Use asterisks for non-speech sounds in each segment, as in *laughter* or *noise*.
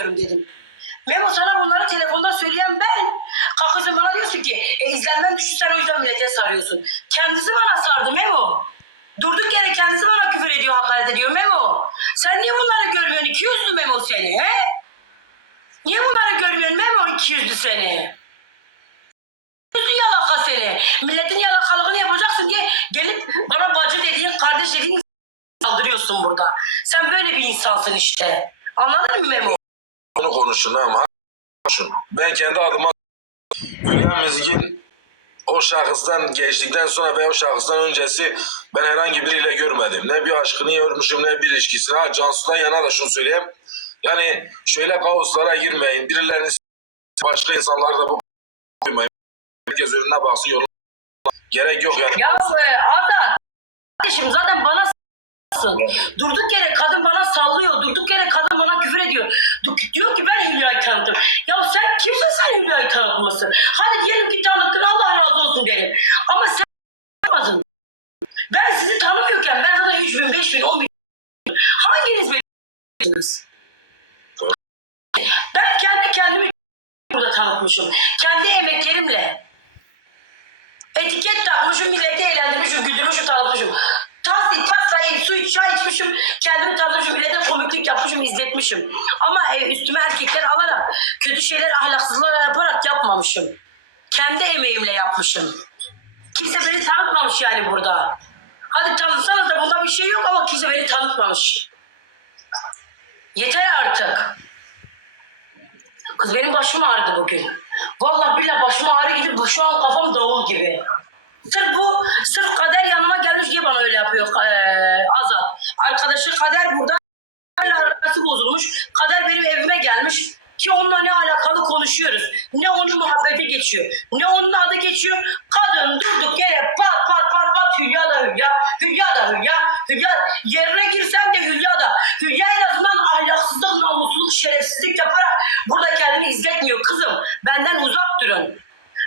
yapıyorum dedim. Memo sana bunları telefonda söyleyen ben. Kalkıyorsun bana diyorsun ki e, izlenmen düştü o yüzden millete sarıyorsun. Kendisi bana sardı Memo. Durduk yere kendisi bana küfür ediyor, hakaret ediyor Memo. Sen niye bunları görmüyorsun? İki yüzlü Memo seni he? Niye bunları görmüyorsun Memo iki yüzlü seni? Yüzlü yalaka seni. Milletin yalakalığını yapacaksın diye gelip bana bacı dediğin, kardeş dediğin saldırıyorsun burada. Sen böyle bir insansın işte. Anladın mı Memo? Onu konuşun ama konuşun. Ben kendi adıma Hülya Mizgin o şahıstan geçtikten sonra ve o şahıstan öncesi ben herhangi biriyle görmedim. Ne bir aşkını görmüşüm ne bir ilişkisini. Ha Cansu'dan yana da şunu söyleyeyim. Yani şöyle kaoslara girmeyin. Birilerini başka insanları da bu koymayın. Herkes önüne baksın yoluna. Gerek yok yani. Ya Arda kardeşim zaten bana Durduk yere kadın bana sallıyor. Durduk yere kadın bana küfür ediyor. Diyor ki ben Hülya'yı tanıdım. Ya sen kimsin sen Hülya'yı tanıtmasın? Hadi diyelim ki tanıttın Allah razı olsun derim. Ama sen tanımadın. Ben sizi tanımıyorken ben zaten 3 bin, 5 bin, 10 bin hanginiz bilirsiniz? Ben kendi kendimi burada tanıtmışım. Kendi emeklerimle. Etiket takmışım, milleti eğlendirmişim, güldürmüşüm, tanıtmışım. Sayı, su çay içmişim, kendimi tanıtmışım, millete komiklik yapmışım, izletmişim. Ama e, üstüme erkekler alarak, kötü şeyler, ahlaksızlıklar yaparak yapmamışım. Kendi emeğimle yapmışım. Kimse beni tanıtmamış yani burada. Hadi tanıtsanız da bunda bir şey yok ama kimse beni tanıtmamış. Yeter artık. Kız benim başım ağrıdı bugün. Vallahi billahi başım ağrı gidip şu an kafam davul gibi. Sırf bu, sırf kader yanıma gelmiş diye bana öyle yapıyor eee, Azat. Arkadaşı kader burada arası bozulmuş. Kader benim evime gelmiş. Ki onunla ne alakalı konuşuyoruz. Ne onun muhabbeti geçiyor. Ne onun adı geçiyor. Kadın durduk yere pat pat pat pat Hülya da Hülya. Hülya da Hülya. Hülya yerine girsen de Hülya da. Hülya en azından ahlaksızlık, namussuzluk, şerefsizlik yaparak burada kendini izletmiyor. Kızım benden uzak durun.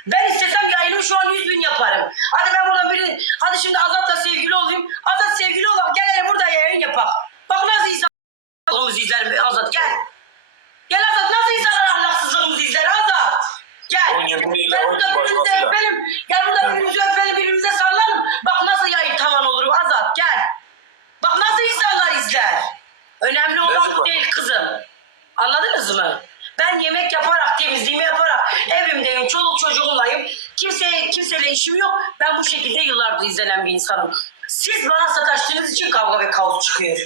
Ben istesem yayınımı şu an 100 bin yaparım. Hadi ben buradan birini, hadi şimdi Azat'la sevgili olayım. Azat sevgili olalım. Gel hele burada yayın yapak. Bak nasıl insanlarımızı izler Azat gel. Gel Azat nasıl insanlar ahlaksızlığımızı izler Azat. Gel. 17 ile Gel 12 burada birbirimizi öpelim. Gel burada birbirimizi öpelim birbirimize sallanın. Bak nasıl yayın tavan olur Azat gel. Bak nasıl insanlar izler. Önemli olan bu değil kızım. Anladınız mı? Ben yemek yaparak, temizliğimi yaparak, evimdeyim, çoluk çocuğumlayım. Kimseye, kimseyle işim yok. Ben bu şekilde yıllardır izlenen bir insanım. Siz bana sataştığınız için kavga ve kaos çıkıyor.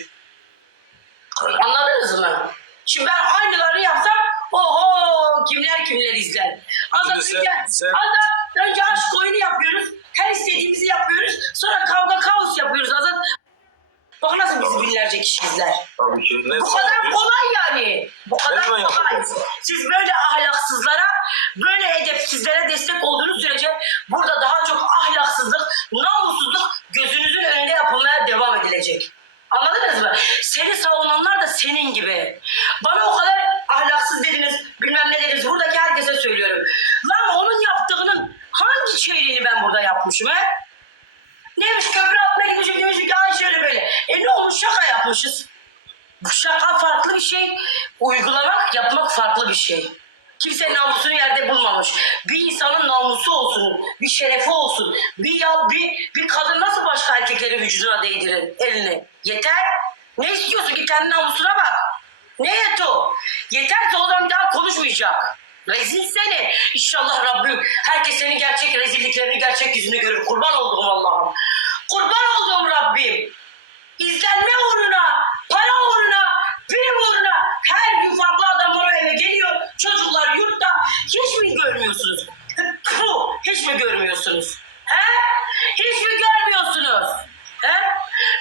Anladınız mı? Şimdi ben aynılarını yapsam oho kimler kimler izler. Şimdi sen- önce, sen- Azat önce aşk oyunu yapıyoruz. Her istediğimizi yapıyoruz. Sonra kavga kaos yapıyoruz Azat. Bak nasıl bizi binlerce kişi izler. Tabii ki. Ne Bu kadar yapıyorsun? kolay yani. Bu kadar kolay. Siz böyle ahlaksızlara, böyle edepsizlere destek olduğunuz sürece burada daha çok ahlaksızlık, namussuzluk gözünüzün önünde yapılmaya devam edilecek. Anladınız mı? Seni savunanlar da senin gibi. Bana o kadar ahlaksız dediniz, bilmem ne dediniz. Buradaki herkese söylüyorum. Lan onun yaptığının hangi çeyreğini ben burada yapmışım he? Neymiş köprü altına gitmişim demişim ki ay şöyle böyle. E ne olmuş şaka yapmışız. Bu şaka farklı bir şey. Uygulamak, yapmak farklı bir şey. Kimse namusunu yerde bulmamış. Bir insanın namusu olsun, bir şerefi olsun. Bir ya bir bir kadın nasıl erkekleri vücuduna değdirir elini? Yeter. Ne istiyorsun ki kendi namusuna bak. Ne yet o? Yeterse o zaman bir daha konuşmayacak. Rezil seni. İnşallah Rabbim herkes senin gerçek rezilliklerini, gerçek yüzünü görür. Kurban olduğum Allah'ım. Kurban olduğum Rabbim. İzlenme uğruna, para uğruna, prim uğruna her gün farklı adam o eve geliyor. Çocuklar yurtta. Hiç mi görmüyorsunuz? Bu hiç mi görmüyorsunuz? He? Hiç mi görmüyorsunuz?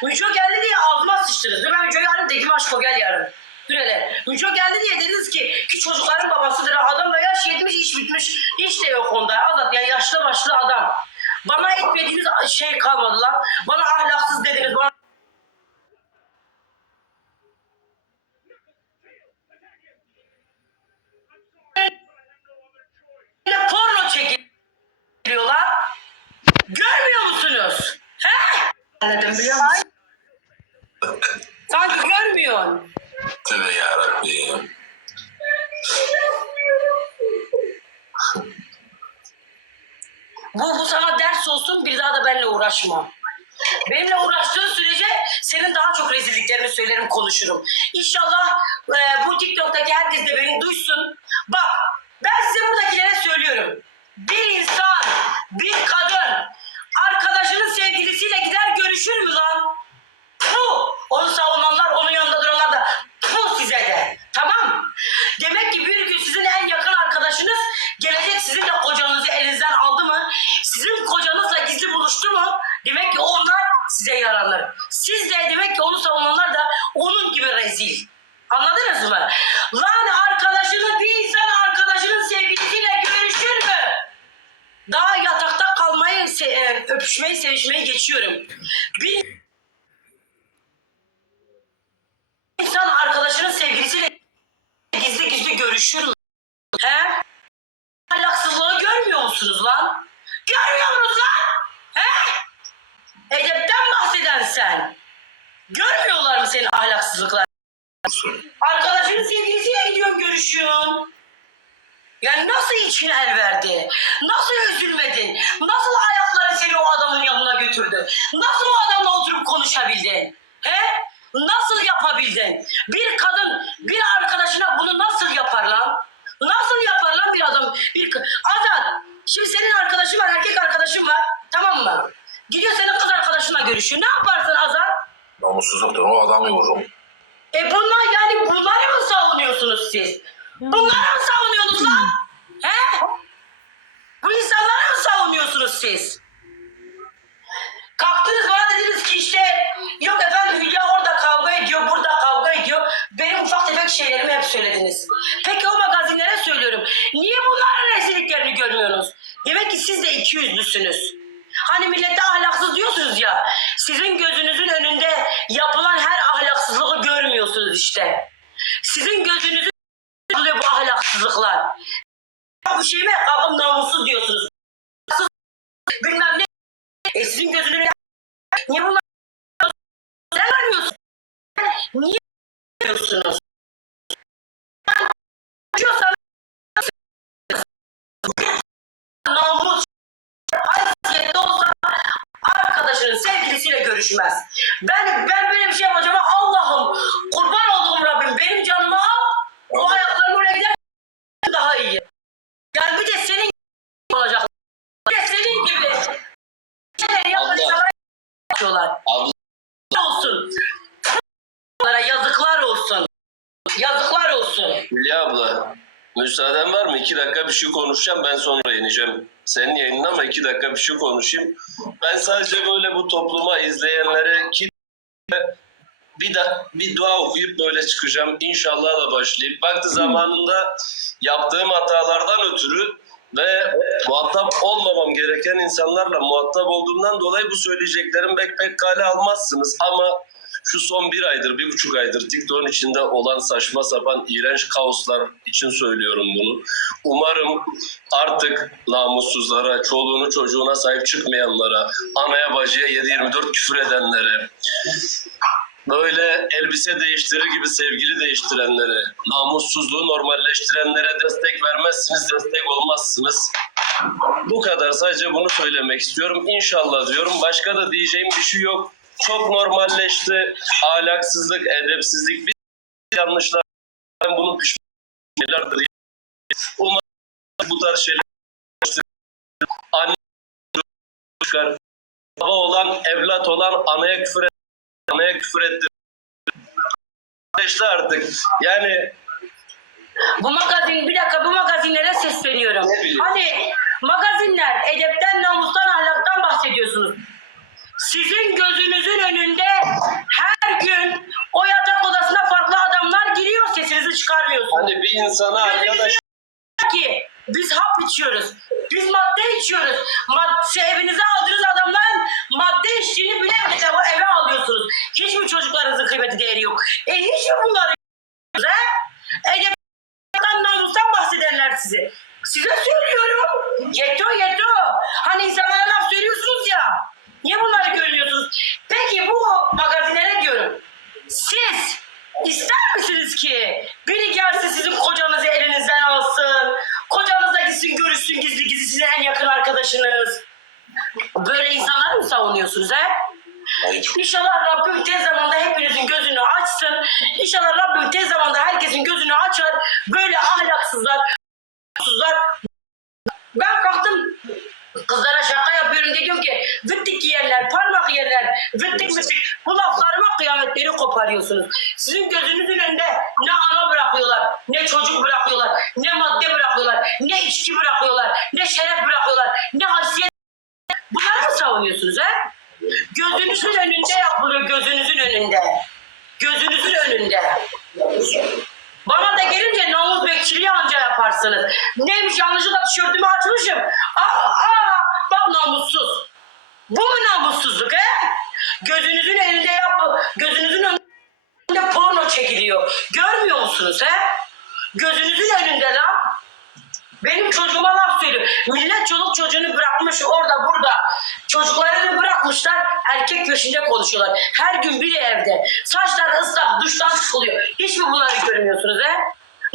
Müco geldi diye ağzıma sıçtınız. Dur ben Müco'yu arayayım dedim aşko gel yarın. Dur hele. Geldi diye dediniz ki ki çocukların babasıdır. Adam da yaş yetmiş iş bitmiş. Hiç de yok onda. Adam ya yaşlı başlı adam. Bana etmediğiniz şey kalmadı lan. Bana ahlaksız dediniz. Bana porno çekiliyorlar. Görmüyor musunuz? terledim biliyor musun? *laughs* Sanki görmüyorsun. Tövbe yarabbim. Bu, bu sana ders olsun bir daha da benimle uğraşma. Benimle uğraştığın sürece senin daha çok rezilliklerini söylerim, konuşurum. İnşallah e, bu TikTok'taki herkes de beni duysun. Senin ahlaksızlıklar? Arkadaşının sevgilisiyle gidiyorsun görüşüyorsun. Yani nasıl için el verdi? Nasıl üzülmedin? Nasıl ayakları seni o adamın yanına götürdü? Nasıl o adamla oturup konuşabildin? He? Nasıl yapabildin? Bir kadın bir arkadaşına bunu nasıl yapar lan? Nasıl yapar lan bir adam? Bir Azat, şimdi senin arkadaşın var, erkek arkadaşın var. Tamam mı? Gidiyor senin kız arkadaşınla görüşüyor. Ne yaparsın Azat? Namussuzluktur. O adamı vururum. E bunlar yani bunları mı savunuyorsunuz siz? Bunları mı savunuyorsunuz lan? He? Bu insanları mı savunuyorsunuz siz? Kalktınız bana dediniz ki işte yok efendim Hülya orada kavga ediyor, burada kavga ediyor. Benim ufak tefek şeylerimi hep söylediniz. Peki o magazinlere söylüyorum. Niye bunların rezilliklerini görmüyorsunuz? Demek ki siz de iki yüzlüsünüz. Hani millete ahlaksız diyorsunuz ya. Sizin gözünüzün önünde yapılan her ahlaksızlığı görmüyorsunuz işte. Sizin gözünüzün oluyor bu ahlaksızlıklar. Bu şeyime kalkıp namussuz diyorsunuz. Bilmem ne. E sizin gözünün önünde niye bunlar vermiyorsunuz? Niye vermiyorsunuz? Görüşmez. Ben ben böyle bir şey yapacağım. Allah'ım kurban olduğum Rabbim benim canımı al. O ayaklarım oraya gider daha iyi. Yani bir de senin gibi olacak. Bir de senin gibi. Şeyleri yapacaklar. Yapıyorlar. Abla olsun. Onlara yazıklar olsun. Yazıklar olsun. Hülya abla müsaaden var mı? İki dakika bir şey konuşacağım ben sonra ineceğim. Senin yayınında ama iki dakika bir şey konuşayım. Ben sadece böyle bu topluma izleyenlere ki bir da bir dua okuyup böyle çıkacağım. İnşallah da başlayıp. Baktı zamanında yaptığım hatalardan ötürü ve muhatap olmamam gereken insanlarla muhatap olduğumdan dolayı bu söyleyeceklerim pek pek kale almazsınız ama şu son bir aydır, bir buçuk aydır TikTok'un içinde olan saçma sapan iğrenç kaoslar için söylüyorum bunu. Umarım artık namussuzlara, çoluğunu çocuğuna sahip çıkmayanlara, anaya bacıya 7-24 küfür edenlere, böyle elbise değiştirir gibi sevgili değiştirenlere, namussuzluğu normalleştirenlere destek vermezsiniz, destek olmazsınız. Bu kadar sadece bunu söylemek istiyorum. İnşallah diyorum. Başka da diyeceğim bir şey yok. Çok normalleşti. Ahlaksızlık, edepsizlik, bir yanlışlar. Ben bunun pişmanlardır. Umarım bu tarz şeyler anne çıkar. Baba olan, evlat olan anaya küfür et, anaya küfür etti. İşte artık. Yani Bu magazin, bir dakika bu magazinlere sesleniyorum. Hani magazinler edepten, namustan, ahlaktan bahsediyorsunuz. Sizin gözünüzün önünde her gün o yatak odasına farklı adamlar giriyor sesinizi çıkarmıyorsunuz. hani bir insana arkadaş ki biz hap içiyoruz. Biz madde içiyoruz. Madde, evinize aldığınız adamların madde içtiğini bile bile o eve alıyorsunuz. Hiç mi çocuklarınızın kıymeti değeri yok? E hiç mi bunları he? Edepten namustan bahsederler size. Size söylüyorum. Yeto yeto. Hani insanlara laf söylüyorsunuz ya. Niye bunları görmüyorsunuz? Peki bu magazinlere diyorum. Siz ister misiniz ki biri gelsin sizin kocanızı elinizden alsın? Kocanızla gitsin görüşsün gizli gizli sizin en yakın arkadaşınız. Böyle insanları mı savunuyorsunuz? İnşallah Rabbim tez zamanda hepinizin gözünü açsın. İnşallah Rabbim tez zamanda herkesin gözünü açar. Böyle ahlaksızlar. Ben kalktım kızlara şaka yapıyorum diyorum ki vıttık yerler, parmak yerler, vıttık vıttık. Bu laflarıma kıyametleri koparıyorsunuz. Sizin gözünüzün önünde ne ana bırakıyorlar, ne çocuk bırakıyorlar, ne madde bırakıyorlar, ne içki bırakıyorlar, ne şeref bırakıyorlar, ne haysiyet Bunları mı savunuyorsunuz he? Gözünüzün önünde yapılıyor, gözünüzün önünde. Gözünüzün önünde. Bana da gelince namus bekçiliği anca yaparsınız. Neymiş yanlışlıkla tişörtümü açmışım. Aa, aa, bak namussuz. Bu mu namussuzluk he? Gözünüzün önünde yap, gözünüzün önünde porno çekiliyor. Görmüyor musunuz he? Gözünüzün önünde lan. Benim çocuğuma laf söylüyor. Millet çoluk çocuğunu bırakmış orada burada. Çocuklarını bırakmışlar erkek peşinde konuşuyorlar. Her gün biri evde. Saçlar ıslak duştan çıkılıyor. Hiç mi bunları görmüyorsunuz he?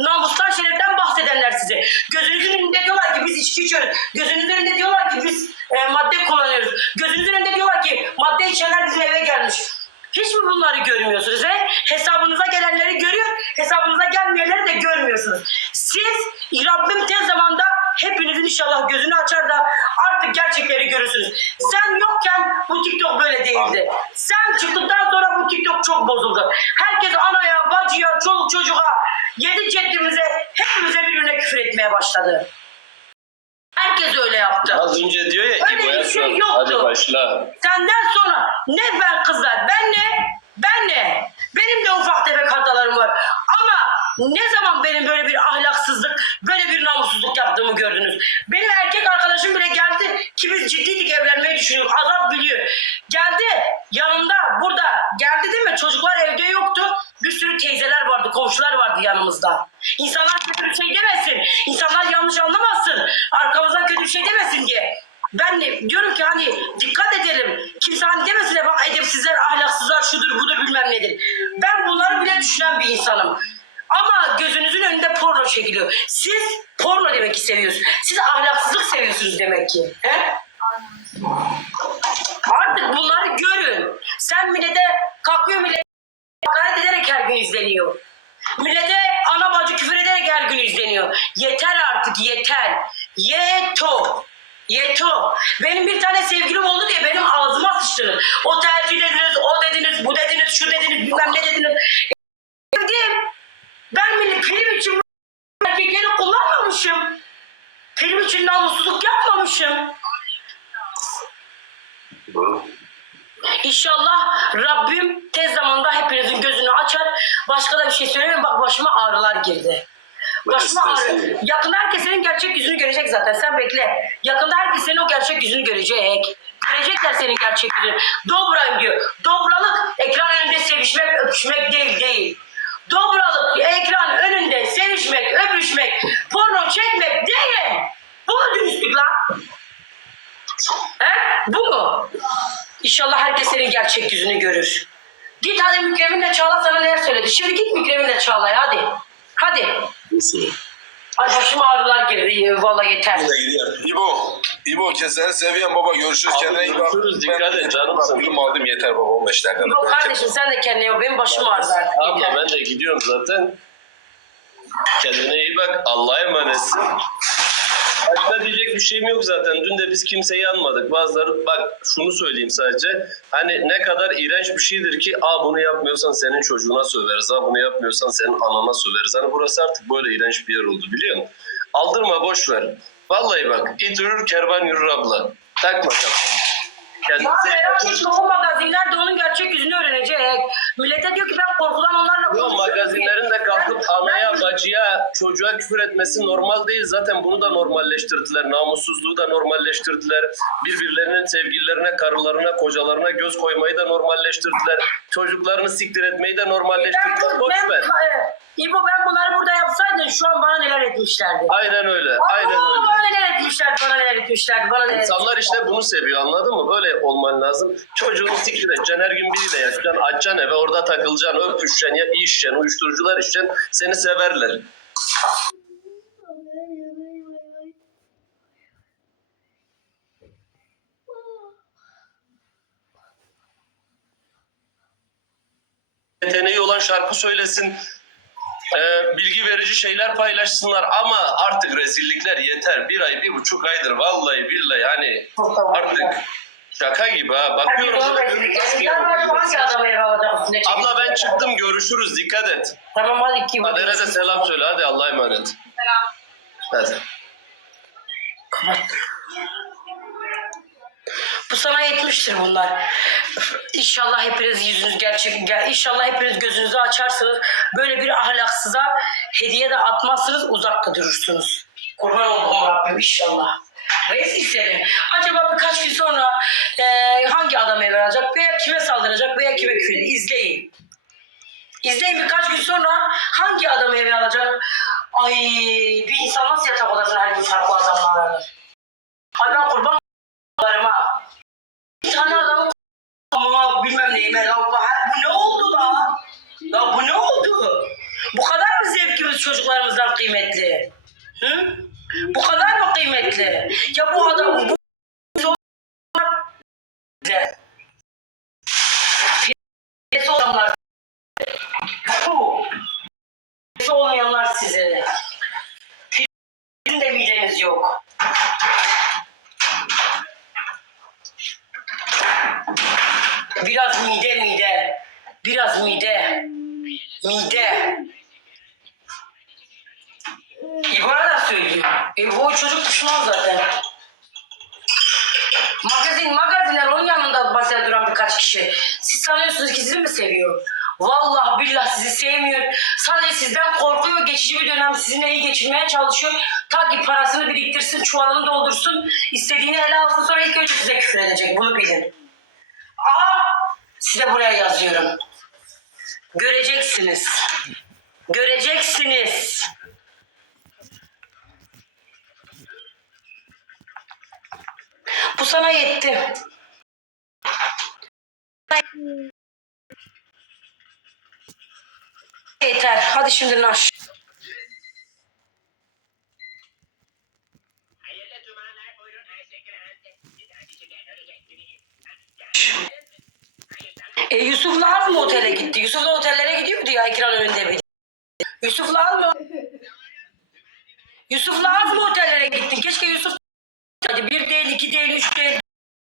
Namustan şereften bahsedenler size. Gözünüzün önünde diyorlar ki biz içki içiyoruz. Gözünüzün önünde diyorlar ki biz e, madde kullanıyoruz. Gözünüzün önünde diyorlar ki madde içenler bizim eve gelmiş. Hiç mi bunları görmüyorsunuz he? Hesabınıza gelenleri görüyor, hesabınıza gelmeyenleri de görmüyorsunuz. Siz Rabbim tez zamanda hepinizin inşallah gözünü açar da artık gerçekleri görürsünüz. Sen yokken bu TikTok böyle değildi. Sen çıktıktan sonra bu TikTok çok bozuldu. Herkes anaya, bacıya, çoluk çocuğa, yedi ceddimize, hepimize birbirine küfür etmeye başladı. Herkes öyle yaptı. Az önce diyor ya Öyle İbo'ya bir şey yoktu. Hadi başla. Senden sonra ne ben kızlar, ben ne? Ben ne? Benim de ufak tefek hatalarım var. Ama ne zaman benim böyle bir ahlaksızlık, böyle bir namussuzluk yaptığımı gördünüz? Benim erkek arkadaşım bile geldi ki biz ciddiydik evlenmeyi düşünüyoruz. Azat biliyor. Geldi yanımda burada geldi değil mi? Çocuklar evde yoktu. Bir sürü teyzeler vardı, komşular vardı yanımızda. İnsanlar kötü bir şey demesin. İnsanlar yanlış anlamasın. Arkamızdan kötü bir şey demesin diye. Ben diyorum ki hani dikkat edelim. Kimse hani demesin de bak edepsizler, ahlaksızlar şudur budur bilmem nedir. Ben bunları bile düşünen bir insanım. Ama gözünüzün önünde porno çekiliyor. Siz porno demek ki seviyorsunuz. Siz ahlaksızlık seviyorsunuz demek ki. He? Artık bunları görün. Sen millete kalkıyor millete hakaret ederek her gün izleniyor. Millete ana bacı küfür ederek her gün izleniyor. Yeter artık yeter. Yeto. Yeto. Benim bir tane sevgilim oldu diye benim ağzıma sıçtınız. O tercih dediniz, o dediniz, bu dediniz, şu dediniz, bilmem ne dediniz. Sevdim. Ben millet prim için bu erkekleri kullanmamışım. Prim için namussuzluk yapmamışım. İnşallah Rabbim tez zamanda hepinizin gözünü açar. Başka da bir şey söylemiyorum. Bak başıma ağrılar girdi. Başıma ağrı. Yakında herkes senin gerçek yüzünü görecek zaten. Sen bekle. Yakında herkes senin o gerçek yüzünü görecek. Görecekler senin gerçek yüzünü. Dobrayım diyor. Dobralık ekran önünde sevişmek, öpüşmek değil değil. Dobralık ekran önünde sevişmek, öpüşmek, porno çekmek değil. Bu mu dürüstlük lan? He? Bu mu? İnşallah herkes senin gerçek yüzünü görür. Git hadi Mükremin'le Çağla sana neler söyledi. Şimdi git Mükremin'le Çağla'ya hadi. Hadi. Ay başıma ağrılar girdi. Vallahi yeter. İbo, İbo seni seviyorum baba. Görüşürüz. Abi, Kendine iyi bak. görüşürüz. Dikkat et, canım Ben film aldım yeter baba 15 dakikada. Yok kardeşim sen de kendine yok. Benim başım ağrıdı artık. Abla ben de gidiyorum zaten. Kendine iyi bak. Allah'a emanetsin. Başka diyecek bir şeyim yok zaten. Dün de biz kimseyi anmadık. Bazıları bak şunu söyleyeyim sadece. Hani ne kadar iğrenç bir şeydir ki Aa bunu yapmıyorsan senin çocuğuna söveriz. Aa bunu yapmıyorsan senin anana söveriz. Hani burası artık böyle iğrenç bir yer oldu biliyor musun? Aldırma boş ver. Vallahi bak it yürür kervan yürür abla. Takma kafana. Ya Kendinize iyi merak etme o magazinler de onun gerçek yüzünü öğrenecek. Millete diyor ki ben korkudan onlarla Yok konuşuyorum. magazinlerin de kalkıp Ben- anaya, ben- bacıya, çocuğa küfür etmesi normal değil. Zaten bunu da normalleştirdiler. Namussuzluğu da normalleştirdiler. Birbirlerinin sevgililerine, karılarına, kocalarına göz koymayı da normalleştirdiler. Çocuklarını siktir etmeyi de Ben, normalleştirdiler. Boş ben, ver. ben, İbo ben bunları burada yapsaydın şu an bana neler etmişlerdi. Aynen öyle. Aynen Aa, öyle. Bana neler etmişlerdi, bana neler etmişlerdi, bana neler İnsanlar işte bunu seviyor anladın mı? Böyle olman lazım. Çocuğunu siktir edeceksin. Her gün biriyle yaşayacaksın. Açacaksın eve orada takılacaksın. Öpüşeceksin. Ya içeceksin. Uyuşturucular içeceksin. Seni severler. yeteneği olan şarkı söylesin. Ee, bilgi verici şeyler paylaşsınlar ama artık rezillikler yeter. Bir ay, bir buçuk aydır vallahi billahi hani artık şaka gibi ha. Çekecek? Abla ben çıktım görüşürüz dikkat et. Tamam hadi ki Kader'e de selam söyle hadi Allah'a emanet. Hadi. Kapat. Bu sana yetmiştir bunlar. İnşallah hepiniz yüzünüz gerçek, gel- inşallah hepiniz gözünüzü açarsınız. Böyle bir ahlaksıza hediye de atmazsınız, uzakta durursunuz. Kurban olduğum Rabbim inşallah. Reis isterim. Acaba birkaç gün sonra eee, hangi adam eve alacak veya kime saldıracak veya kime küfür? İzleyin. İzleyin birkaç gün sonra hangi adamı eve alacak? Ay bir insan nasıl yatak odasına her gün farklı adamlar arar? Ay ben kurban olarıma. Bir tane adamın ama bilmem neyime ya bu, ne oldu lan? Ya bu ne oldu? Bu kadar mı zevkimiz çocuklarımızdan kıymetli? Hı? Bu kadar mı kıymetli? Ya bu adam bu İbo'ya da söylüyor. İbo çocuk düşman zaten. Magazin, magazinler onun yanında basaya duran birkaç kişi. Siz sanıyorsunuz ki sizi mi seviyor? Vallahi billah sizi sevmiyor. Sadece sizden korkuyor. Geçici bir dönem sizinle iyi geçirmeye çalışıyor. Ta ki parasını biriktirsin, çuvalını doldursun. istediğini ele alsın sonra ilk önce size küfür edecek. Bunu bilin. Aha size buraya yazıyorum. Göreceksiniz. Göreceksiniz. Bu sana yetti. Yeter. Hadi şimdi naş.